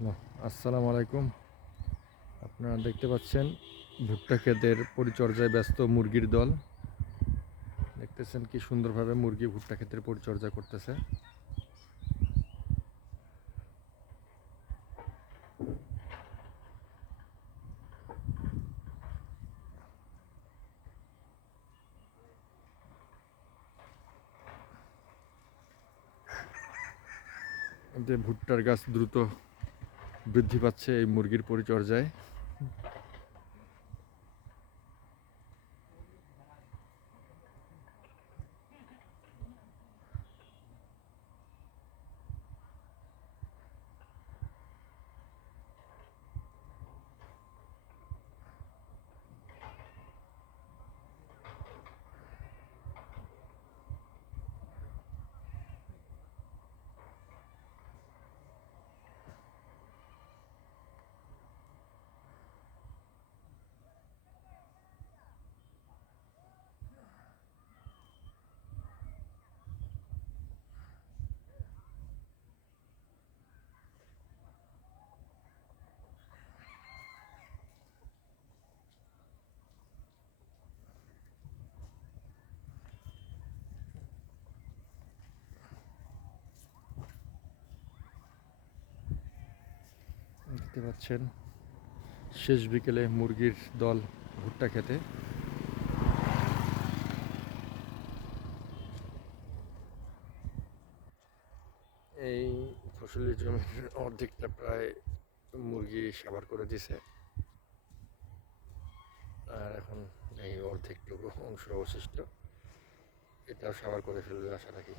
Hello আসসালামু আলাইকুম। আপনারা দেখতে পাচ্ছেন ভুট্টা ক্ষেতের পরিচর্যায় ব্যস্ত মুরগির দল। দেখতেছেন কি সুন্দরভাবে মুরগি ভুট্টা ক্ষেতের পরিচর্যা করতেছে। এতে ভুট্টার গাছ দ্রুত বৃদ্ধি পাচ্ছে এই মুরগির পরিচর্যায়। দেখতে পাচ্ছেন, শেষ বিকেলে মুরগির দল ভুট্টা খেতে। এই ফসলের জমির অর্ধেকটা প্রায় মুরগি সাবার করে দিছে। আর এখন এই অর্ধেকটুকু অংশ অবশিষ্ট, এটাও সাবার করে ফেলবে আশা রাখি।